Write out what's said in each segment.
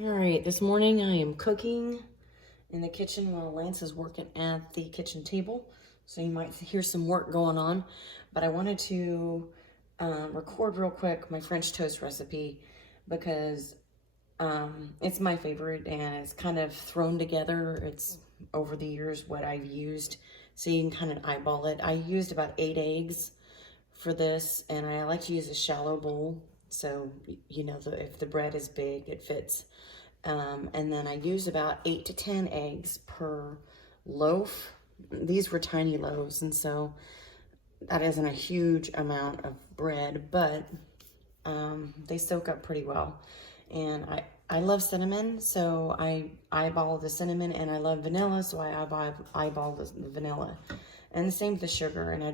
All right, this morning I am cooking in the kitchen while Lance is working at the kitchen table. So you might hear some work going on, but I wanted to record real quick my French toast recipe because it's my favorite and it's kind of thrown together. It's over the years what I've used, so you can kind of eyeball it. I used about 8 eggs for this, and I like to use a shallow bowl. So, you know, if the bread is big, it fits. And then I use about 8 to 10 eggs per loaf. These were tiny loaves, and so that isn't a huge amount of bread, but they soak up pretty well. And I love cinnamon, so I eyeball the cinnamon, and I love vanilla, so I eyeball the vanilla. And the same with the sugar, and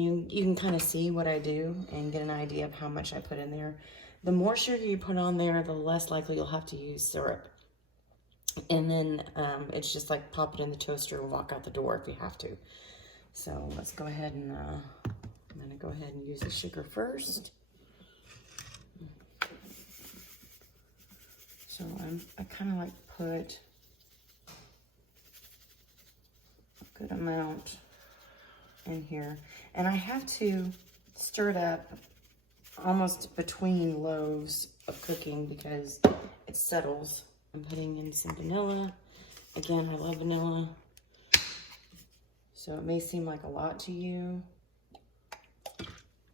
you can kind of see what I do and get an idea of how much I put in there. The more sugar you put on there, the less likely you'll have to use syrup. And then it's just like pop it in the toaster and walk out the door if you have to. So let's go ahead and I'm gonna go ahead and use the sugar first. So I kind of like put a good amount in here, and I have to stir it up almost between loaves of cooking because it settles. I'm putting in some vanilla. Again, I love vanilla, so it may seem like a lot to you,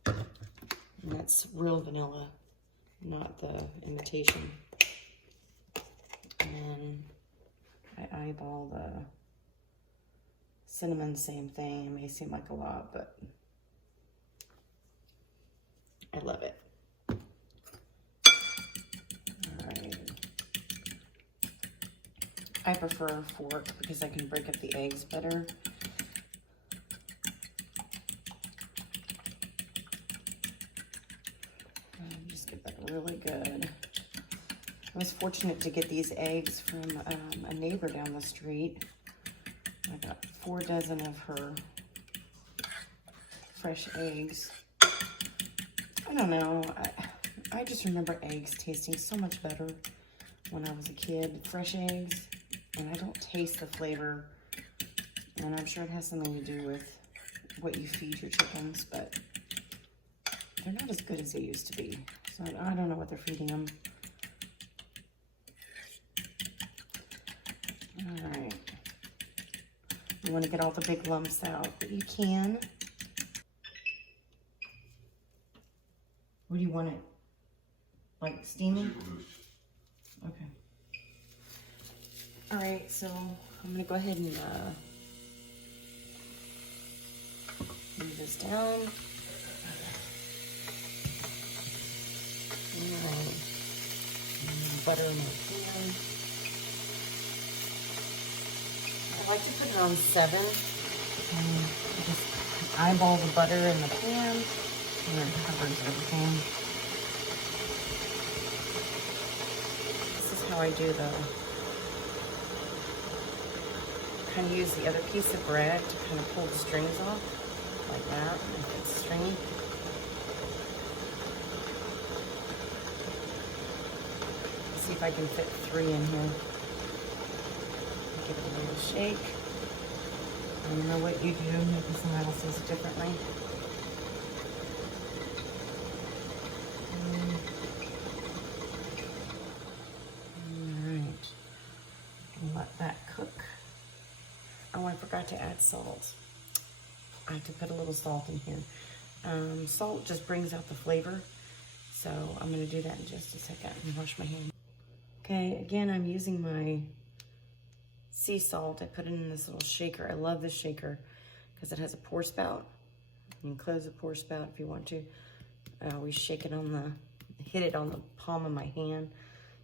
and that's real vanilla, not the imitation. And I eyeball the cinnamon, same thing. It may seem like a lot, but I love it. All right. I prefer a fork because I can break up the eggs better. Just get that really good. I was fortunate to get these eggs from a neighbor down the street. I got 4 dozen of her fresh eggs. I don't know, I just remember eggs tasting so much better when I was a kid. Fresh eggs, and I don't taste the flavor. And I'm sure it has something to do with what you feed your chickens, but they're not as good as they used to be. So I don't know what they're feeding them. All right. You want to get all the big lumps out, but you can. What do you want it? Like steaming? Okay. All right, so I'm gonna go ahead and move this down. All right. Butter in my pan. I like to put it on 7. And just eyeball the butter in the pan, and it covers everything. This is how I do kind of use the other piece of bread to kind of pull the strings off, like that, make it stringy. See if I can fit 3 in here. Give it a little shake. I don't know what you do, maybe someone else does it differently. Alright. Let that cook. Oh, I forgot to add salt. I have to put a little salt in here. Salt just brings out the flavor. So I'm going to do that in just a second and wash my hands. Okay, again, I'm using my sea salt. I put it in this little shaker. I love this shaker because it has a pour spout. You can close the pour spout if you want to. I always shake it hit it on the palm of my hand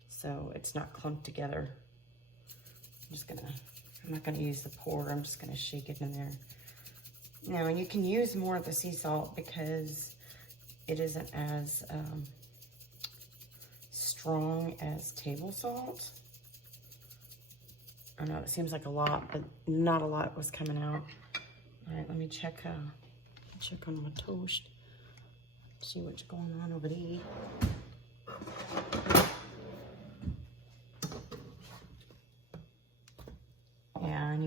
so it's not clumped together. I'm not gonna use the pour. I'm just gonna shake it in there. Now, you can use more of the sea salt because it isn't as strong as table salt. I know it seems like a lot, but not a lot was coming out. All right, let me check on my toast. See what's going on over there.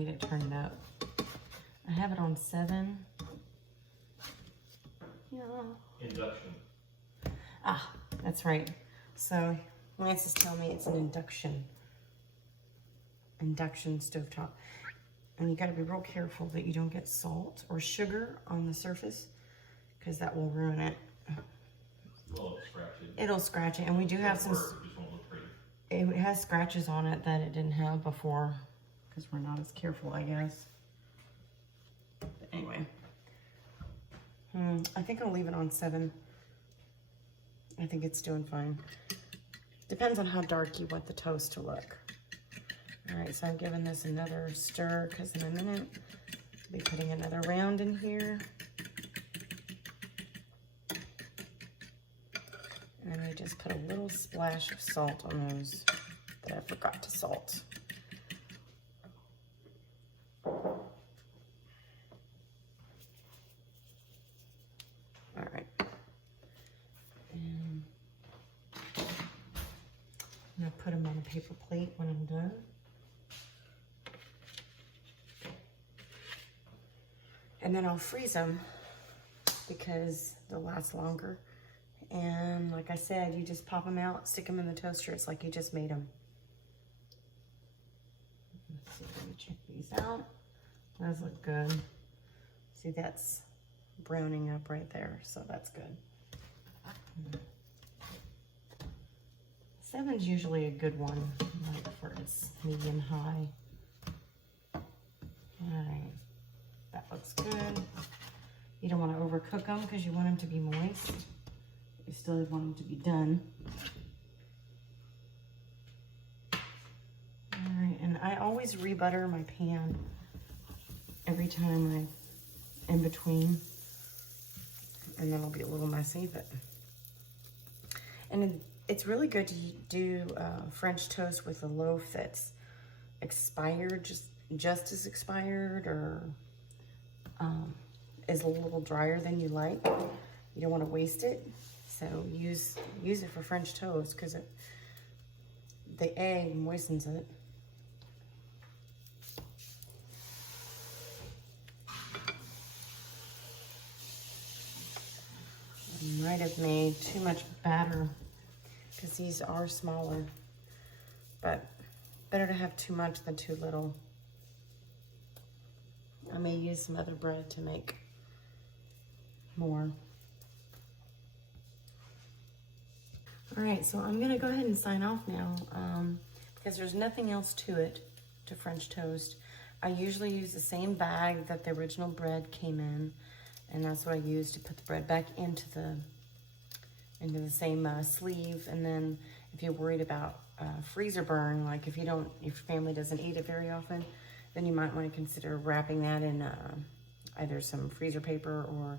need to turn it up. I have it on 7. Yeah. Induction. Ah, that's right. So Lance is telling me it's an induction stovetop. And you got to be real careful that you don't get salt or sugar on the surface, because that will ruin it. Well, scratch it. It'll scratch it, and we do have some. It just won't look pretty. It has scratches on it that it didn't have before, because we're not as careful, I guess. But anyway, I think I'll leave it on 7. I think it's doing fine. Depends on how dark you want the toast to look. All right, so I'm giving this another stir, because in a minute I'll be putting another round in here. And I just put a little splash of salt on those that I forgot to salt. All right. And I'm gonna put them on a paper plate when I'm done. And then I'll freeze them because they'll last longer. And like I said, you just pop them out, stick them in the toaster. It's like you just made them. Let's see, let me check these out. Those look good. See, that's browning up right there, so that's good. 7's usually a good one, like for its medium high. All right, that looks good. You don't want to overcook them because you want them to be moist. You still want them to be done. All right, and I always rebutter my pan every time in between. And then it'll be a little messy, but. And it's really good to do French toast with a loaf that's expired, just as expired, or is a little drier than you like. You don't want to waste it. So use it for French toast, because the egg moistens it. I might have made too much batter because these are smaller, but better to have too much than too little. I may use some other bread to make more. All right, so I'm gonna go ahead and sign off now because there's nothing else to it, to French toast. I usually use the same bag that the original bread came in, and that's what I use to put the bread back into the same sleeve. And then if you're worried about freezer burn, like if your family doesn't eat it very often, then you might want to consider wrapping that in either some freezer paper or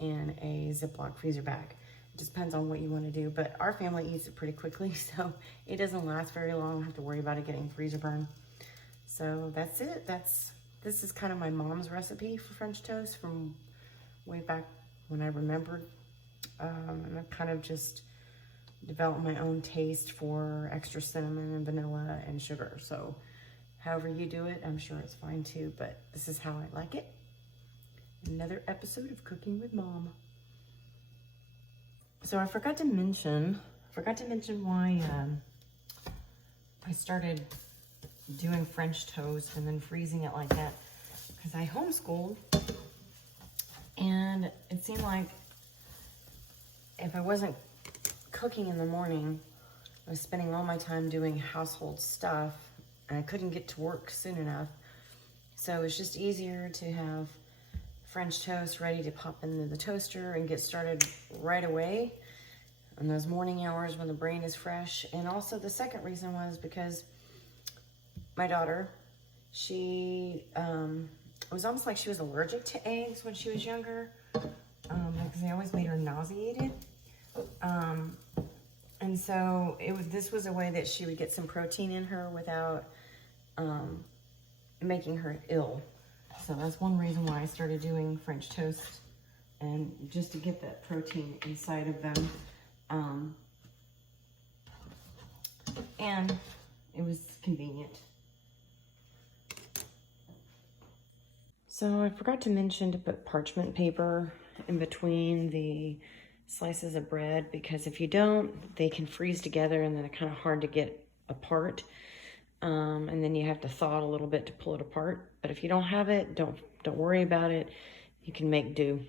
in a Ziploc freezer bag. It just depends on what you want to do, but our family eats it pretty quickly, so it doesn't last very long. I don't have to worry about it getting freezer burn. So that's it. This is kind of my mom's recipe for French toast from way back when I remembered. And I've kind of just developed my own taste for extra cinnamon and vanilla and sugar. So however you do it, I'm sure it's fine too, but this is how I like it. Another episode of Cooking with Mom. So I forgot to mention why I started doing French toast and then freezing it like that, because I homeschooled, and it seemed like if I wasn't cooking in the morning, I was spending all my time doing household stuff, and I couldn't get to work soon enough. So it's just easier to have French toast ready to pop into the toaster and get started right away in those morning hours when the brain is fresh. And also the second reason was because my daughter, she was almost like she was allergic to eggs when she was younger, because they always made her nauseated. And so this was a way that she would get some protein in her without making her ill. So that's one reason why I started doing French toast, and just to get that protein inside of them. And it was convenient. So I forgot to mention to put parchment paper in between the slices of bread, because if you don't, they can freeze together and then they're kind of hard to get apart. And then you have to thaw it a little bit to pull it apart. But if you don't have it, don't worry about it. You can make do.